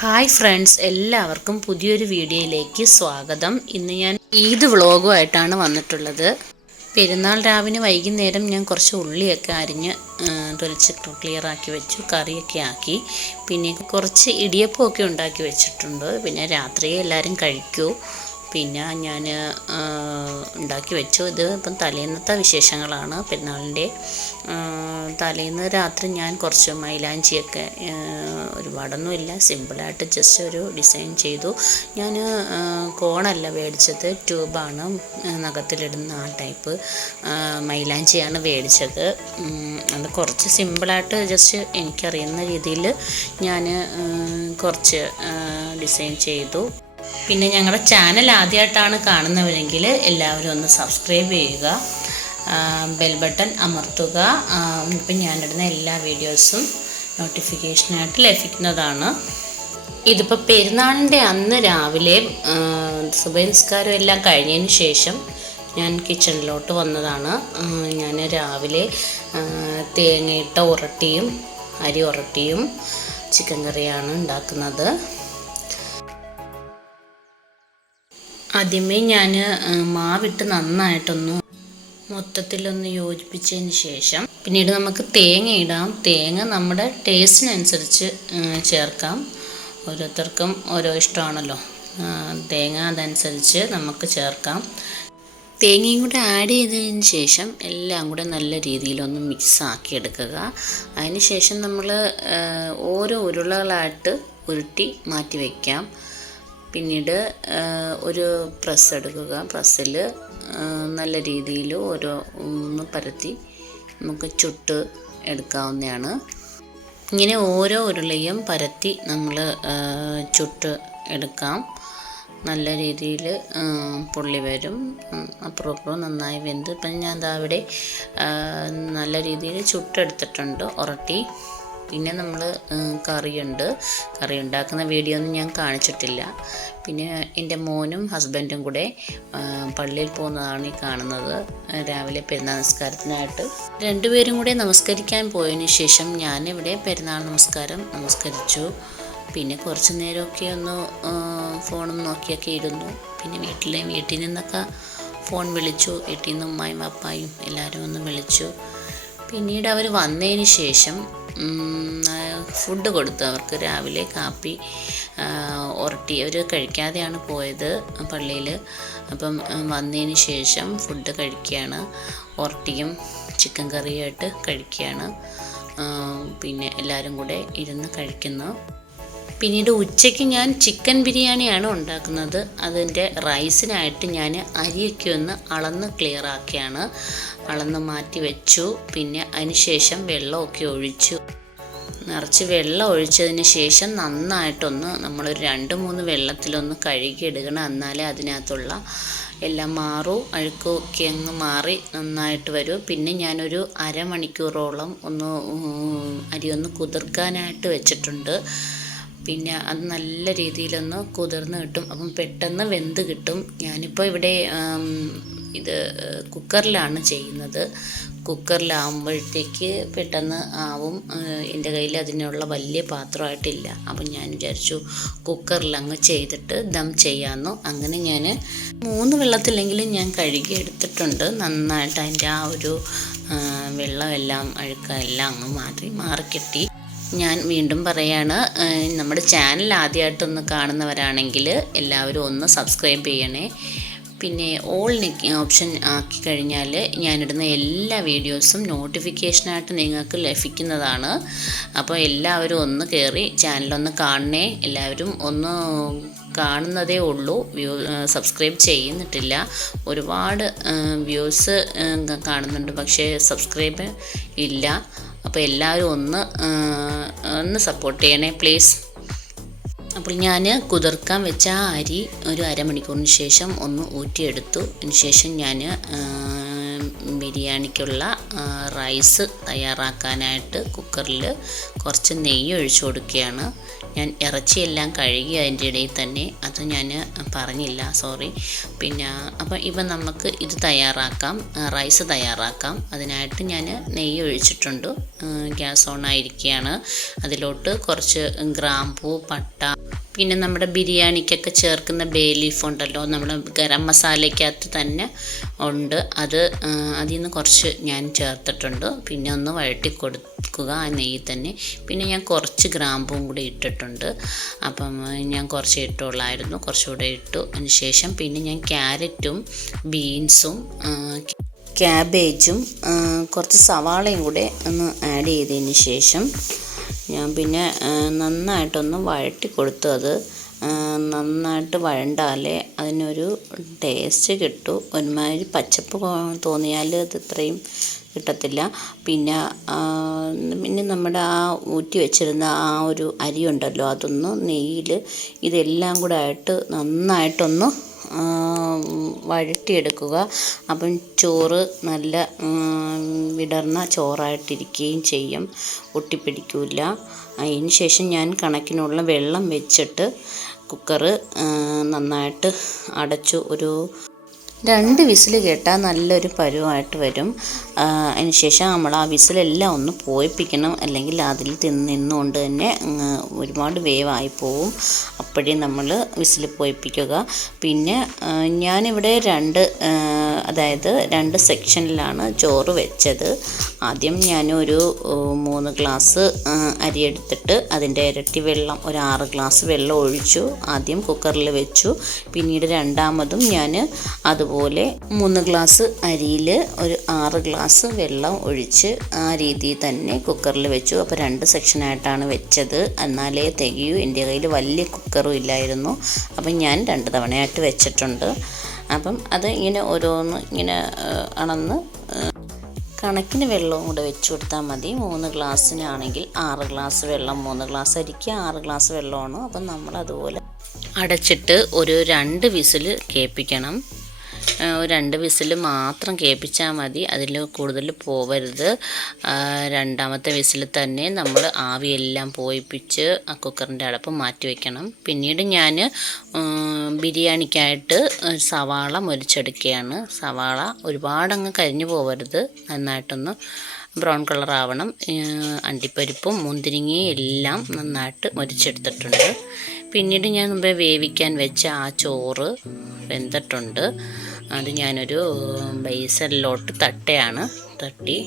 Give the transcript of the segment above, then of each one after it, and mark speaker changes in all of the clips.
Speaker 1: Hi friends എല്ലാവർക്കും പുതിയൊരു വീഡിയോയിലേക്ക് സ്വാഗതം. ഇന്ന് ഞാൻ ഈദ് വ്ളോഗുമായിട്ടാണ് വന്നിട്ടുള്ളത്. പെരുന്നാൾ രാവിലെ വൈകുന്നേരം ഞാൻ കുറച്ച് ഉള്ളിയൊക്കെ അരിഞ്ഞ് തൊലിച്ച് ക്ലിയർ ആക്കി വെച്ചു കറിയൊക്കെ ആക്കി. പിന്നെ കുറച്ച് ഇടിയപ്പമൊക്കെ ഉണ്ടാക്കി വെച്ചിട്ടുണ്ട്. പിന്നെ രാത്രിയെ എല്ലാവരും കഴിക്കൂ. പിന്നെ ഞാൻ ഉണ്ടാക്കി വെച്ചു. ഇത് ഇപ്പം തലേന്നത്തെ വിശേഷങ്ങളാണ്. പെരുന്നാളിന്റെ തലേന്ന് രാത്രി ഞാൻ കുറച്ച് മൈലാഞ്ചിയൊക്കെ ഒരുപാടൊന്നുമില്ല. സിമ്പിളായിട്ട് ജസ്റ്റ് ഒരു ഡിസൈൻ ചെയ്തു. ഞാൻ കോണല്ല മേടിച്ചത് ട്യൂബാണ്. നഖത്തിലിടുന്ന ആ ടൈപ്പ് മൈലാഞ്ചിയാണ് മേടിച്ചത്. അത് കുറച്ച് സിമ്പിളായിട്ട് ജസ്റ്റ് എനിക്കറിയുന്ന രീതിയിൽ ഞാൻ കുറച്ച് ഡിസൈൻ ചെയ്തു. പിന്നെ ഞങ്ങളുടെ ചാനൽ ആദ്യമായിട്ടാണ് കാണുന്നവരെങ്കിൽ എല്ലാവരും ഒന്ന് സബ്സ്ക്രൈബ് ചെയ്യുക ബെൽ ബട്ടൺ അമർത്തുക ഇപ്പം ഞാനിടുന്ന എല്ലാ വീഡിയോസും നോട്ടിഫിക്കേഷനായിട്ട് ലഭിക്കുന്നതാണ്. ഇതിപ്പോൾ പെരുന്നാളിന്റെ അന്ന് രാവിലെ സുബൈൻസ്കാരം എല്ലാം കഴിഞ്ഞതിന് ശേഷം ഞാൻ കിച്ചണിലോട്ട് വന്നതാണ്. ഞാൻ രാവിലെ തേങ്ങയിട്ട ഉരട്ടിയും അരി ഉരട്ടിയും ചിക്കൻ കറിയാണ് ഉണ്ടാക്കുന്നത്. ആദ്യമേ ഞാൻ മാവിട്ട് നന്നായിട്ടൊന്ന് മൊത്തത്തിലൊന്ന് യോജിപ്പിച്ചതിന് ശേഷം പിന്നീട് നമുക്ക് തേങ്ങ ഇടാം. തേങ്ങ നമ്മുടെ ടേസ്റ്റിനനുസരിച്ച് ചേർക്കാം. ഓരോരുത്തർക്കും ഓരോ ഇഷ്ടമാണല്ലോ. തേങ്ങ അതനുസരിച്ച് നമുക്ക് ചേർക്കാം. തേങ്ങയും കൂടെ ആഡ് ചെയ്തതിന് ശേഷം എല്ലാം കൂടെ നല്ല രീതിയിലൊന്ന് മിക്സ് ആക്കി എടുക്കുക. അതിന് ശേഷം നമ്മൾ ഓരോ ഉരുളകളായിട്ട് ഉരുട്ടി മാറ്റി വയ്ക്കാം പിന്നീട് ഒരു പ്രസ് എടുക്കുക. പ്രസ്സിൽ നല്ല രീതിയിൽ ഓരോ ഒന്ന് പരത്തി നമുക്ക് ചുട്ട് എടുക്കാവുന്നതാണ്. ഇങ്ങനെ ഓരോ ഉരുളയും പരത്തി നമ്മൾ ചുട്ട് എടുക്കാം. നല്ല രീതിയിൽ പുള്ളി വരും. അപ്പുറം അപ്പുറം നന്നായി വെന്ത്. ഇപ്പം ഞാൻ അതവിടെ നല്ല രീതിയിൽ ചുട്ടെടുത്തിട്ടുണ്ട് ഉരട്ടി പിന്നെ നമ്മൾ കറിയുണ്ട്. കറി ഉണ്ടാക്കുന്ന വീഡിയോ ഒന്നും ഞാൻ കാണിച്ചിട്ടില്ല. പിന്നെ എന്റെ മോനും ഹസ്ബൻഡും കൂടെ പള്ളിയിൽ പോകുന്നതാണ് ഈ കാണുന്നത്. രാവിലെ പെരുന്നാൾ നമസ്കാരത്തിനായിട്ട് രണ്ടുപേരും കൂടെ നമസ്കരിക്കാൻ പോയതിന് ശേഷം ഞാനിവിടെ പെരുന്നാൾ നമസ്കാരം നമസ്കരിച്ചു. പിന്നെ കുറച്ച് നേരമൊക്കെ ഒന്ന് ഫോണും നോക്കിയൊക്കെ ഇരുന്നു. പിന്നെ വീട്ടിലെ വീട്ടിൽ നിന്നൊക്കെ ഫോൺ വിളിച്ചു. വീട്ടിൽ നിന്ന് ഉമ്മായും അപ്പായും എല്ലാവരും ഒന്ന് വിളിച്ചു. പിന്നീട് അവർ വന്നതിന് ശേഷം ഫുഡ് കൊടുത്തു. അവർക്ക് രാവിലെ കാപ്പി ഉരട്ടി അവർ കഴിക്കാതെയാണ് പോയത് പള്ളിയിൽ അപ്പം വന്നതിന് ശേഷം ഫുഡ് കഴിക്കുകയാണ്. ഉരട്ടിയും ചിക്കൻ കറിയായിട്ട് കഴിക്കുകയാണ്. പിന്നെ എല്ലാവരും കൂടെ ഇരുന്ന് കഴിക്കുന്നു. പിന്നീട് ഉച്ചയ്ക്ക് ഞാൻ ചിക്കൻ ബിരിയാണിയാണ് ഉണ്ടാക്കുന്നത്. അതിന്റെ റൈസിനായിട്ട് ഞാൻ അരിയൊക്കെ ഒന്ന് അളന്ന് ക്ലിയർ ആക്കിയാണ്. അളന്ന് മാറ്റി വെച്ചു. പിന്നെ അതിനുശേഷം വെള്ളമൊക്കെ ഒഴിച്ചു. നിറച്ച് വെള്ളം ഒഴിച്ചതിന് ശേഷം നന്നായിട്ടൊന്ന് നമ്മളൊരു രണ്ട് മൂന്ന് വെള്ളത്തിലൊന്ന് കഴുകിയെടുക്കണം എന്നാലേ അതിനകത്തുള്ള എല്ലാം മാറൂ. അഴുക്കൊക്കെ അങ്ങ് മാറി നന്നായിട്ട് വരൂ. പിന്നെ ഞാനൊരു അരമണിക്കൂറോളം ഒന്ന് അരി ഒന്ന് കുതിർക്കാനായിട്ട് വെച്ചിട്ടുണ്ട്. പിന്നെ അത് നല്ല രീതിയിലൊന്ന് കുതിർന്ന് കിട്ടും. അപ്പം പെട്ടെന്ന് വെന്ത് കിട്ടും. ഞാനിപ്പോൾ ഇവിടെ ഇത് കുക്കറിലാണ് ചെയ്യുന്നത്. കുക്കറിലാവുമ്പോഴത്തേക്ക് പെട്ടെന്ന് ആവും. എന്റെ കയ്യിൽ അതിനുള്ള വലിയ പാത്രമായിട്ടില്ല. അപ്പം ഞാൻ വിചാരിച്ചു കുക്കറിൽ അങ്ങ് ചെയ്തിട്ട് ദം ചെയ്യാമെന്നു അങ്ങനെ ഞാൻ മൂന്ന് വെള്ളത്തിലെങ്കിലും ഞാൻ കഴുകി എടുത്തിട്ടുണ്ട്. നന്നായിട്ട് അതിന്റെ ആ ഒരു വെള്ളമെല്ലാം അഴുക്കെല്ലാം അങ്ങ് മാറി മാറിക്കിട്ടി. ഞാൻ വീണ്ടും പറയാണ് നമ്മുടെ ചാനൽ ആദ്യമായിട്ടൊന്ന് കാണുന്നവരാണെങ്കിൽ എല്ലാവരും ഒന്ന് സബ്സ്ക്രൈബ് ചെയ്യണേ. പിന്നെ ഓൾ ഓപ്ഷൻ ആക്കി കഴിഞ്ഞാൽ ഞാനിടുന്ന എല്ലാ വീഡിയോസും നോട്ടിഫിക്കേഷനായിട്ട് നിങ്ങൾക്ക് ലഭിക്കുന്നതാണ്. അപ്പോൾ എല്ലാവരും ഒന്ന് കയറി ചാനലൊന്ന് കാണണേ. എല്ലാവരും ഒന്ന് കാണുന്നതേ ഉള്ളൂ. വ്യൂ സബ്സ്ക്രൈബ് ചെയ്യുന്നിട്ടില്ല. ഒരുപാട് വ്യൂസ് കാണുന്നുണ്ട്. പക്ഷേ സബ്സ്ക്രൈബ് ഇല്ല. അപ്പോൾ എല്ലാവരും ഒന്ന് ഒന്ന് സപ്പോർട്ട് ചെയ്യണേ പ്ലീസ് അപ്പോൾ ഞാൻ കുതിർക്കാൻ വെച്ച ആ അരി ഒരു അരമണിക്കൂറിന് ശേഷം ഒന്ന് ഊറ്റിയെടുത്തു. അതിന് ശേഷം ഞാൻ ബിരിയാണിക്കുള്ള റൈസ് തയ്യാറാക്കാനായിട്ട് കുക്കറിൽ കുറച്ച് നെയ്യ് ഒഴിച്ചു കൊടുക്കുകയാണ്. ഞാൻ ഇറച്ചിയെല്ലാം കഴുകി അതിന്റെ ഇടയിൽ തന്നെ അത് ഞാൻ പറഞ്ഞില്ല സോറി പിന്നെ അപ്പം ഇപ്പം നമുക്ക് ഇത് തയ്യാറാക്കാം റൈസ് തയ്യാറാക്കാം. അതിനായിട്ട് ഞാൻ നെയ്യ് ഒഴിച്ചിട്ടുണ്ട്. ഗ്യാസ് ഓൺ ആയിരിക്കുകയാണ്. അതിലോട്ട് കുറച്ച് ഗ്രാമ്പൂ പട്ട പിന്നെ നമ്മുടെ ബിരിയാണിക്കൊക്കെ ചേർക്കുന്ന ബേ ലീഫ് ഉണ്ടല്ലോ. നമ്മുടെ ഗരം മസാലയ്ക്കകത്ത് തന്നെ ഉണ്ട്. അത് അതിൽ നിന്ന് കുറച്ച് ഞാൻ ചേർത്തിട്ടുണ്ട്. പിന്നെ ഒന്ന് വഴട്ടി കൊടുക്കുക ആ നെയ്യിൽ തന്നെ. പിന്നെ ഞാൻ കുറച്ച് ഗ്രാമ്പും കൂടി ഇട്ടിട്ടുണ്ട്. അപ്പം ഞാൻ കുറച്ച് ഇട്ടുള്ളായിരുന്നു കുറച്ചുകൂടെ ഇട്ടു. അതിന് ശേഷം പിന്നെ ഞാൻ ക്യാരറ്റും ബീൻസും ക്യാബേജും കുറച്ച് സവാളയും കൂടെ ഒന്ന് ആഡ് ചെയ്തതിന് ശേഷം ഞാൻ പിന്നെ നന്നായിട്ടൊന്ന് വഴറ്റി കൊടുത്തു. അത് നന്നായിട്ട് വഴണ്ടാലേ അതിനൊരു ടേസ്റ്റ് കിട്ടൂ. ഒരുമാതിരി പച്ചപ്പ് തോന്നിയാൽ അത് ഇത്രയും കിട്ടത്തില്ല. പിന്നെ പിന്നെ നമ്മുടെ ആ ഊറ്റി വെച്ചിരുന്ന ആ ഒരു അരി ഉണ്ടല്ലോ അതൊന്ന് നെയ്യിൽ ഇതെല്ലാം കൂടെ ആയിട്ട് നന്നായിട്ടൊന്ന് വഴറ്റിയെടുക്കുക അപ്പം ചോറ് നല്ല വിടർന്ന ചോറായിട്ടിരിക്കുകയും ചെയ്യും. ഒട്ടിപ്പിടിക്കില്ല. അതിന് ശേഷം ഞാൻ കണക്കിനുള്ള വെള്ളം വെച്ചിട്ട് കുക്കറ് നന്നായിട്ട് അടച്ചു ഒരു രണ്ട് വിസിൽ കേട്ടാൽ നല്ലൊരു പരുവായിട്ട് വരും. അതിനുശേഷം അതിന് ശേഷം നമ്മൾ ആ വിസിലെല്ലാം ഒന്ന് പോയിപ്പിക്കണം. അല്ലെങ്കിൽ അതിൽ തിന്ന് നിന്നുകൊണ്ട് തന്നെ ഒരുപാട് വേവായി പോവും. അപ്പോഴേ നമ്മൾ വിസിൽ പോയിപ്പിക്കുക. പിന്നെ ഞാനിവിടെ രണ്ട് അതായത് രണ്ട് സെക്ഷനിലാണ് ചോറ് വെച്ചത്. ആദ്യം ഞാനൊരു മൂന്ന് ഗ്ലാസ് അരി എടുത്തിട്ട് അതിന്റെ ഇരട്ടി വെള്ളം ഒരു ആറ് ഗ്ലാസ് വെള്ളം ഒഴിച്ചു. ആദ്യം കുക്കറിൽ വെച്ചു. പിന്നീട് രണ്ടാമതും ഞാൻ അതുപോലെ മൂന്ന് ഗ്ലാസ് അരിയിൽ ഒരു ആറ് ഗ്ലാസ് വെള്ളം ഒഴിച്ച് ആ രീതിയിൽ തന്നെ കുക്കറിൽ വെച്ചു. അപ്പോൾ രണ്ട് സെക്ഷനായിട്ടാണ് വെച്ചത്. എന്നാലേ തികയൂ. എന്റെ കയ്യിൽ വലിയ കുക്കറും ഇല്ലായിരുന്നു. അപ്പം ഞാൻ രണ്ട് തവണയായിട്ട് വെച്ചിട്ടുണ്ട്. അപ്പം അത് ഇങ്ങനെ ഓരോന്ന് ഇങ്ങനെ അണന്ന് കണക്കിന് വെള്ളവും കൂടെ വെച്ച് കൊടുത്താൽ മതി. മൂന്ന് ഗ്ലാസ്സിനാണെങ്കിൽ ആറ് ഗ്ലാസ് വെള്ളം മൂന്ന് ഗ്ലാസ് അരിക്ക് ആറ് ഗ്ലാസ് വെള്ളമാണ്. അപ്പം നമ്മൾ അതുപോലെ അടച്ചിട്ട് ഒരു രണ്ട് വിസിൽ കേൾപ്പിക്കണം. രണ്ട് വിസിൽ മാത്രം കേൾപ്പിച്ചാൽ മതി. അതിൽ കൂടുതൽ പോവരുത്. രണ്ടാമത്തെ വിസിൽ തന്നെ നമ്മൾ ആവിയെല്ലാം പോയിപ്പിച്ച് ആ കുക്കറിന്റെ അടപ്പ് മാറ്റി വയ്ക്കണം പിന്നീട് ഞാൻ ബിരിയാണിക്കായിട്ട് സവാള മുരിച്ചെടുക്കുകയാണ്. സവാള ഒരുപാടങ്ങ് കരിഞ്ഞു പോവരുത്. നന്നായിട്ടൊന്ന് ബ്രൗൺ കളർ ആവണം അണ്ടിപ്പരിപ്പും മുന്തിരിങ്ങയും എല്ലാം നന്നായിട്ട് മുരിച്ചെടുത്തിട്ടുണ്ട്. പിന്നീട് ഞാൻ മുമ്പേ വേവിക്കാൻ വെച്ച ആ ചോറ് വെന്തിട്ടുണ്ട്. അത് ഞാനൊരു ബേസലിലോട്ട് തട്ടയാണ്. തട്ടി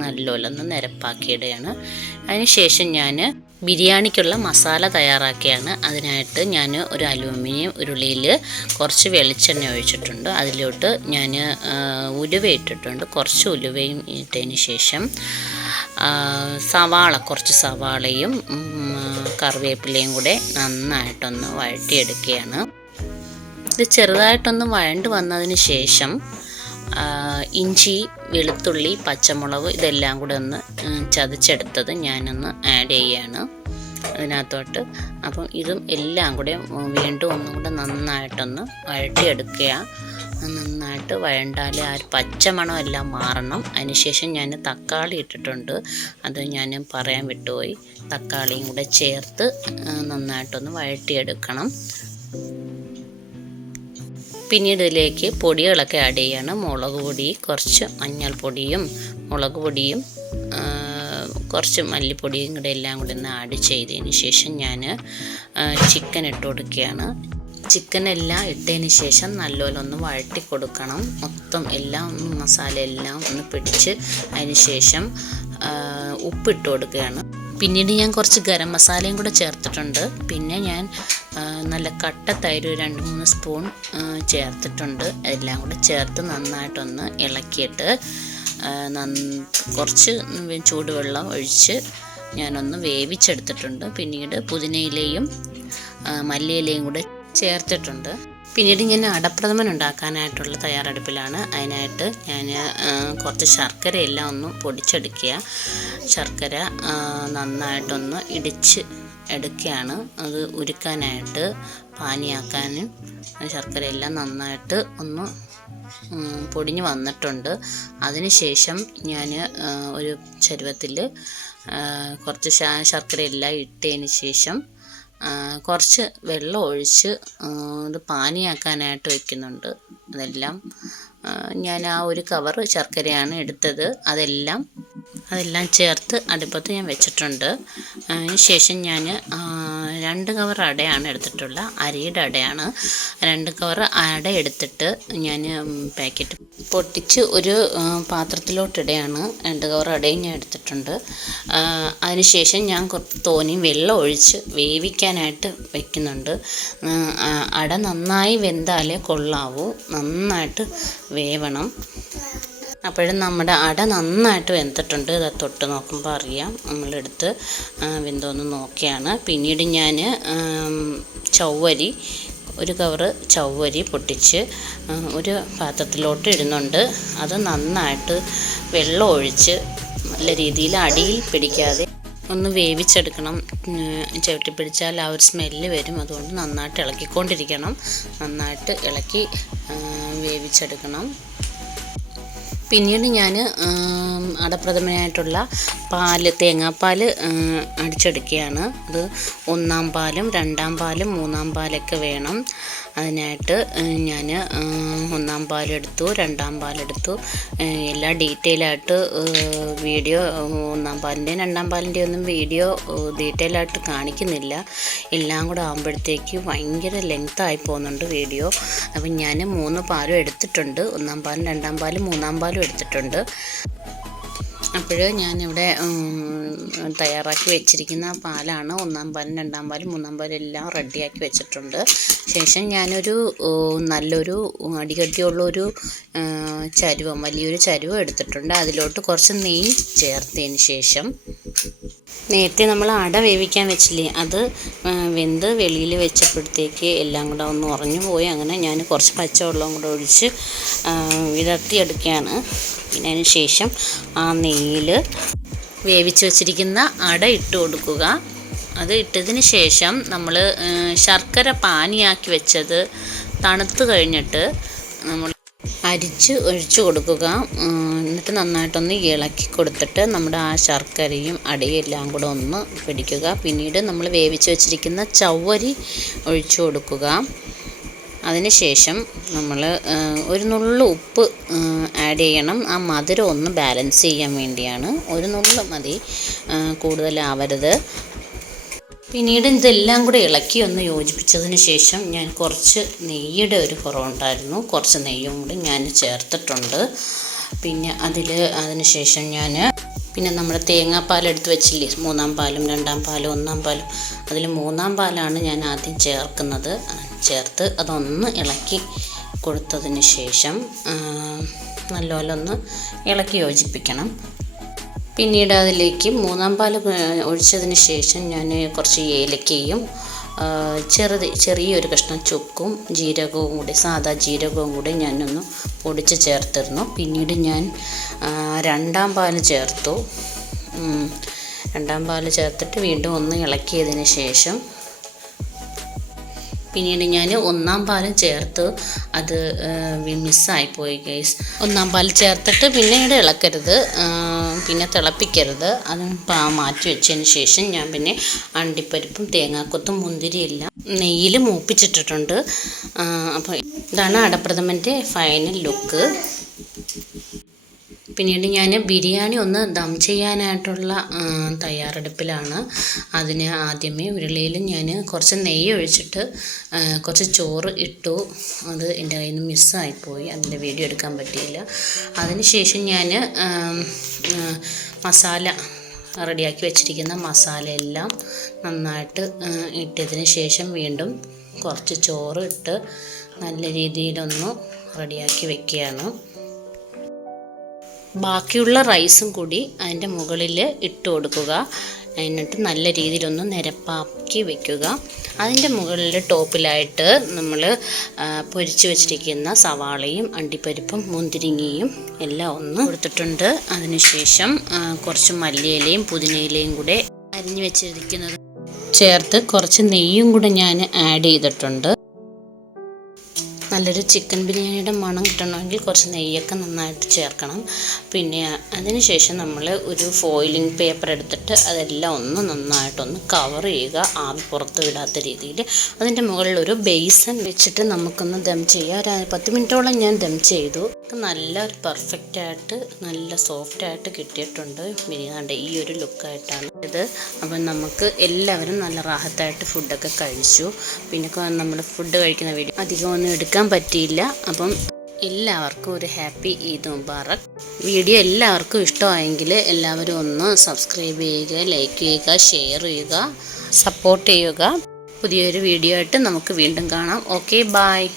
Speaker 1: നല്ലോലൊന്ന് നിരപ്പാക്കിയിടുകയാണ് അതിനുശേഷം ഞാൻ ബിരിയാണിക്കുള്ള മസാല തയ്യാറാക്കിയാണ്. അതിനായിട്ട് ഞാൻ ഒരു അലുമിനിയം ഉരുളിയിൽ കുറച്ച് വെളിച്ചെണ്ണ ഒഴിച്ചിട്ടുണ്ട്. അതിലോട്ട് ഞാൻ ഉലുവ ഇട്ടിട്ടുണ്ട്. കുറച്ച് ഉലുവയും ഇട്ടതിന് ശേഷം സവാള കുറച്ച് സവാളയും കറിവേപ്പിലയും കൂടെ നന്നായിട്ടൊന്ന് വഴറ്റിയെടുക്കുകയാണ്. ഇത് ചെറുതായിട്ടൊന്ന് വഴണ്ട് വന്നതിന് ശേഷം ഇഞ്ചി വെളുത്തുള്ളി പച്ചമുളക് ഇതെല്ലാം കൂടെ ഒന്ന് ചതച്ചെടുത്തത് ഞാനൊന്ന് ആഡ് ചെയ്യാണ് അതിനകത്തോട്ട്. അപ്പം ഇതും എല്ലാം കൂടെ വീണ്ടും ഒന്നും കൂടെ നന്നായിട്ടൊന്ന് വഴറ്റിയെടുക്കുക. നന്നായിട്ട് വഴണ്ടാൽ ആ ഒരു പച്ചമണം എല്ലാം മാറണം. അതിനുശേഷം ഞാൻ തക്കാളി ഇട്ടിട്ടുണ്ട്. അത് ഞാൻ പറയാൻ വിട്ടുപോയി. തക്കാളിയും കൂടെ ചേർത്ത് നന്നായിട്ടൊന്ന് വഴറ്റിയെടുക്കണം. പിന്നീട് ഇതിലേക്ക് പൊടികളൊക്കെ ആഡ് ചെയ്യാണ്. മുളക് പൊടി കുറച്ച് മഞ്ഞൾപ്പൊടിയും മുളക് പൊടിയും കുറച്ച് മല്ലിപ്പൊടിയും കൂടെ എല്ലാം കൂടി ഒന്ന് ആഡ് ചെയ്തതിന് ശേഷം ഞാൻ ചിക്കൻ ഇട്ട് കൊടുക്കുകയാണ്. ചിക്കൻ എല്ലാം ഇട്ടതിന് ശേഷം നല്ലപോലെ ഒന്ന് വഴറ്റി കൊടുക്കണം മൊത്തം എല്ലാം മസാല എല്ലാം ഒന്ന് പിടിച്ച് അതിന് ശേഷം ഉപ്പിട്ട് കൊടുക്കുകയാണ്. പിന്നീട് ഞാൻ കുറച്ച് ഗരം മസാലയും കൂടെ ചേർത്തിട്ടുണ്ട്. പിന്നെ ഞാൻ നല്ല കട്ട തൈര് രണ്ട് മൂന്ന് സ്പൂൺ ചേർത്തിട്ടുണ്ട്. എല്ലാം കൂടെ ചേർത്ത് നന്നായിട്ടൊന്ന് ഇളക്കിയിട്ട് കുറച്ച് ചൂടുവെള്ളം ഒഴിച്ച് ഞാനൊന്ന് വേവിച്ചെടുത്തിട്ടുണ്ട്. പിന്നീട് പുതിനയിലയും മല്ലിയിലയും കൂടെ ചേർത്തിട്ടുണ്ട്. പിന്നീട് ഇങ്ങനെ അടപ്രഥമൻ ഉണ്ടാക്കാനായിട്ടുള്ള തയ്യാറെടുപ്പിലാണ് അതിനായിട്ട് ഞാൻ കുറച്ച് ശർക്കര എല്ലാം ഒന്ന് പൊടിച്ചെടുക്കുക. ശർക്കര നന്നായിട്ടൊന്ന് ഇടിച്ച് എടുക്കുകയാണ്. അത് ഉരുക്കാനായിട്ട് പാനിയാക്കാനും ശർക്കര എല്ലാം നന്നായിട്ട് ഒന്ന് പൊടിഞ്ഞ് വന്നിട്ടുണ്ട്. അതിനുശേഷം ഞാൻ ഒരു ചരുവത്തിൽ കുറച്ച് ശർക്കര എല്ലാം ഇട്ടതിന് ശേഷം കുറച്ച് വെള്ളം ഒഴിച്ച് ഇത് പാനിയാക്കാനായിട്ട് വയ്ക്കുന്നുണ്ട് അതെല്ലാം ഞാൻ ആ ഒരു കവറ് ശർക്കരയാണ് എടുത്തത്. അതെല്ലാം അതെല്ലാം ചേർത്ത് അടുപ്പത്ത് ഞാൻ വെച്ചിട്ടുണ്ട്. ശേഷം ഞാൻ രണ്ട് കവർ അടയാണ് എടുത്തിട്ടുള്ള അരിയുടെ അടയാണ്. രണ്ട് കവർ അട എടുത്തിട്ട് ഞാൻ പാക്കറ്റ് പൊട്ടിച്ച് ഒരു പാത്രത്തിലോട്ടിടയാണ്. രണ്ട് കവർ അടയും ഞാൻ എടുത്തിട്ടുണ്ട്. അതിനുശേഷം ഞാൻ കുറച്ച് തോനെയും വെള്ളം ഒഴിച്ച് വേവിക്കാനായിട്ട് വെക്കുന്നുണ്ട്. അട നന്നായി വെന്താലേ കൊള്ളാവൂ. നന്നായിട്ട് വേവണം. അപ്പോഴും നമ്മുടെ അട നന്നായിട്ട് വെന്തിട്ടുണ്ട്. ഇത് തൊട്ട് നോക്കുമ്പോൾ അറിയാം. നമ്മളെടുത്ത് വെന്തോന്ന് നോക്കിയാണ്. പിന്നീട് ഞാൻ ചവ്വരി ഒരു കവറ് ചവ്വരി പൊട്ടിച്ച് ഒരു പാത്രത്തിലോട്ട് ഇടുന്നുണ്ട്. അത് നന്നായിട്ട് വെള്ളം ഒഴിച്ച് നല്ല രീതിയിൽ അടിയിൽ പിടിക്കാതെ ഒന്ന് വേവിച്ചെടുക്കണം. ചവിട്ടി പിടിച്ചാൽ ആ ഒരു സ്മെല്ല് വരും. അതുകൊണ്ട് നന്നായിട്ട് ഇളക്കിക്കൊണ്ടിരിക്കണം. നന്നായിട്ട് ഇളക്കി വേവിച്ചെടുക്കണം. പിന്നീട് ഞാൻ അടപ്രഥമനായിട്ടുള്ള പാൽ തേങ്ങാപ്പാൽ അടിച്ചെടുക്കുകയാണ്. അത് ഒന്നാം പാലും രണ്ടാം പാലും മൂന്നാം പാലൊക്കെ വേണം. അതിനായിട്ട് ഞാൻ ഒന്നാം പാലെടുത്തു രണ്ടാം പാലെടുത്തു. എല്ലാ ഡീറ്റെയിൽ ആയിട്ട് വീഡിയോ ഒന്നാം പാലിന്റെയും രണ്ടാം പാലിന്റെയും ഒന്നും വീഡിയോ ഡീറ്റെയിൽ ആയിട്ട് കാണിക്കുന്നില്ല. എല്ലാം കൂടെ ആകുമ്പോഴത്തേക്ക് ഭയങ്കര ലെങ്ത് ആയി പോകുന്നുണ്ട് വീഡിയോ. അപ്പം ഞാൻ മൂന്ന് പാലും എടുത്തിട്ടുണ്ട്. ഒന്നാം പാലും രണ്ടാം പാലും മൂന്നാം പാലും എടുത്തിട്ടുണ്ട്. അപ്പോൾ ഞാനിവിടെ തയ്യാറാക്കി വെച്ചിരിക്കുന്ന പാലാണ് ഒന്നാം പാലും രണ്ടാം പാലും മൂന്നാം പാലും എല്ലാം റെഡിയാക്കി വെച്ചിട്ടുണ്ട്. ശേഷം ഞാനൊരു നല്ലൊരു അടികട്ടിയുള്ളൊരു ഒരു ചരുവം വലിയൊരു ചരുവം എടുത്തിട്ടുണ്ട്. അതിലോട്ട് കുറച്ച് നെയ്യ് ചേർത്തതിന് ശേഷം നേരത്തെ നമ്മൾ അട വേവിക്കാൻ വെച്ചില്ലേ അത് വെന്ത് വെളിയിൽ വെച്ചപ്പോഴത്തേക്ക് എല്ലാം കൂടെ ഒന്ന് ഉറഞ്ഞു പോയി അങ്ങനെ ഞാൻ കുറച്ച് പച്ചവെള്ളം കൂടെ ഒഴിച്ച് വിതർത്തിയെടുക്കുകയാണ്. പിന്നെ അതിന് ശേഷം ആ നെയ്യിൽ വേവിച്ച് വെച്ചിരിക്കുന്ന അട ഇട്ട് കൊടുക്കുക. അത് ഇട്ടതിന് ശേഷം നമ്മൾ ശർക്കര പാനിയാക്കി വെച്ചത് തണുത്ത് കഴിഞ്ഞിട്ട് നമ്മൾ അരിച്ച് ഒഴിച്ചു കൊടുക്കുക. എന്നിട്ട് നന്നായിട്ടൊന്ന് ഇളക്കി കൊടുത്തിട്ട് നമ്മുടെ ആ ശർക്കരയും അടയും എല്ലാം കൂടെ ഒന്ന് പിടിക്കുക. പിന്നീട് നമ്മൾ വേവിച്ച് വെച്ചിരിക്കുന്ന ചവ്വരി ഒഴിച്ചു കൊടുക്കുക. അതിനുശേഷം നമ്മൾ ഒരു നുള്ളു ഉപ്പ് ആഡ് ചെയ്യണം. ആ മധുരം ഒന്ന് ബാലൻസ് ചെയ്യാൻ വേണ്ടിയാണ്. ഒരു നുള്ളു മതി കൂടുതലാവരുത്. പിന്നീട് ഇതെല്ലാം കൂടെ ഇളക്കി ഒന്ന് യോജിപ്പിച്ചതിന് ശേഷം ഞാൻ കുറച്ച് നെയ്യുടെ ഒരു കുറവുണ്ടായിരുന്നു. കുറച്ച് നെയ്യും കൂടി ഞാൻ ചേർത്തിട്ടുണ്ട്. പിന്നെ അതിൽ അതിന് ശേഷം ഞാൻ പിന്നെ നമ്മൾ തേങ്ങാപ്പാൽ എടുത്ത് വെച്ചില്ലേ? മൂന്നാം പാലും രണ്ടാം പാലും ഒന്നാം പാലും. അതിൽ മൂന്നാം പാലാണ് ഞാൻ ആദ്യം ചേർക്കുന്നത്. ചേർത്ത് അതൊന്ന് ഇളക്കി കൊടുത്തതിന് ശേഷം നല്ലപോലെ ഒന്ന് ഇളക്കി യോജിപ്പിക്കണം. പിന്നീട് അതിലേക്ക് മൂന്നാം പാൽ ഒഴിച്ചതിന് ശേഷം ഞാൻ കുറച്ച് ഏലക്കയും ചെറുത് ചെറിയൊരു കഷ്ണം ചുക്കും ജീരകവും കൂടി സാദാ ജീരകവും കൂടി ഞാനൊന്ന് പൊടിച്ച് ചേർത്തിരുന്നു. പിന്നീട് ഞാൻ രണ്ടാം പാൽ ചേർത്തു. രണ്ടാം പാൽ ചേർത്തിട്ട് വീണ്ടും ഒന്ന് ഇളക്കിയതിന് ശേഷം പിന്നീട് ഞാൻ ഒന്നാം പാലും ചേർത്ത് അത് മിസ്സായിപ്പോയി ഗൈസ് ഒന്നാം പാൽ ചേർത്തിട്ട് പിന്നീട് ഇളക്കരുത് പിന്നെ തിളപ്പിക്കരുത്. അത് മാറ്റി വെച്ചതിന് ശേഷം ഞാൻ പിന്നെ അണ്ടിപ്പരിപ്പും തേങ്ങാക്കൊത്തും മുന്തിരിയെല്ലാം നെയ്യിൽ മൂപ്പിച്ചിട്ടിട്ടുണ്ട്. അപ്പോൾ ഇതാണ് അടപ്രഥമന്റെ ഫൈനൽ ലുക്ക് പിന്നീട് ഞാൻ ബിരിയാണി ഒന്ന് ദം ചെയ്യാനായിട്ടുള്ള തയ്യാറെടുപ്പിലാണ്. അതിന് ആദ്യമേ ഉരുളിയിൽ ഞാൻ കുറച്ച് നെയ്യ് ഒഴിച്ചിട്ട് കുറച്ച് ചോറ് ഇട്ടു. അത് എന്റെ കയ്യിൽ നിന്ന് മിസ്സായിപ്പോയി. അതിന്റെ വീഡിയോ എടുക്കാൻ പറ്റിയില്ല. അതിന് ശേഷം ഞാൻ മസാല റെഡിയാക്കി വെച്ചിരിക്കുന്ന മസാല എല്ലാം നന്നായിട്ട് ഇട്ടതിന് ശേഷം വീണ്ടും കുറച്ച് ചോറ് ഇട്ട് നല്ല രീതിയിലൊന്ന് റെഡിയാക്കി വെക്കുകയാണ്. ബാക്കിയുള്ള റൈസും കൂടി അതിന്റെ മുകളിൽ ഇട്ട് കൊടുക്കുക. എന്നിട്ട് നല്ല രീതിയിലൊന്ന് നിരപ്പാക്കി വെക്കുക. അതിന്റെ മുകളിൽ ടോപ്പിലായിട്ട് നമ്മൾ പൊരിച്ചു വെച്ചിരിക്കുന്ന സവാളയും അണ്ടിപ്പരിപ്പും മുന്തിരിങ്ങയും എല്ലാം ഒന്ന് കൊടുത്തിട്ടുണ്ട്. അതിനുശേഷം കുറച്ച് മല്ലിയിലയും പുതിനയിലയും കൂടെ അരിഞ്ഞു വെച്ചിരിക്കുന്നത് ചേർത്ത് കുറച്ച് നെയ്യും കൂടെ ഞാൻ ആഡ് ചെയ്തിട്ടുണ്ട്. നല്ലൊരു ചിക്കൻ ബിരിയാണിയുടെ മണം കിട്ടണമെങ്കിൽ കുറച്ച് നെയ്യൊക്കെ നന്നായിട്ട് ചേർക്കണം. പിന്നെ അതിനുശേഷം നമ്മൾ ഒരു ഫോയിലിംഗ് പേപ്പർ എടുത്തിട്ട് അതെല്ലാം ഒന്ന് നന്നായിട്ടൊന്ന് കവർ ചെയ്യുക. ആവി പുറത്ത് വിടാത്ത രീതിയിൽ അതിന്റെ മുകളിൽ ഒരു ബേസൺ വെച്ചിട്ട് നമുക്കൊന്ന് ദം ചെയ്യാം. ഒരു പത്ത് മിനിറ്റോളം ഞാൻ ദം ചെയ്തു. നല്ല ഒരു പെർഫെക്റ്റ് ആയിട്ട് നല്ല സോഫ്റ്റ് ആയിട്ട് കിട്ടിയിട്ടുണ്ട്. ബിരിയാണി ഈ ഒരു ലുക്കായിട്ടാണ് ഇത്. അപ്പം നമുക്ക് എല്ലാവരും നല്ല റാഹത്തായിട്ട് ഫുഡൊക്കെ കഴിച്ചു. പിന്നെ നമ്മൾ ഫുഡ് കഴിക്കുന്ന വീഡിയോ അധികം ഒന്നും എടുക്കാൻ പറ്റിയില്ല. അപ്പം എല്ലാവർക്കും ഒരു ഹാപ്പി ഈദ് മുബാറക്. വീഡിയോ എല്ലാവർക്കും ഇഷ്ടമായെങ്കിൽ എല്ലാവരും ഒന്ന് സബ്സ്ക്രൈബ് ചെയ്യുക ലൈക്ക് ചെയ്യുക ഷെയർ ചെയ്യുക സപ്പോർട്ട് ചെയ്യുക. പുതിയൊരു വീഡിയോ ആയിട്ട് നമുക്ക് വീണ്ടും കാണാം. Okay bye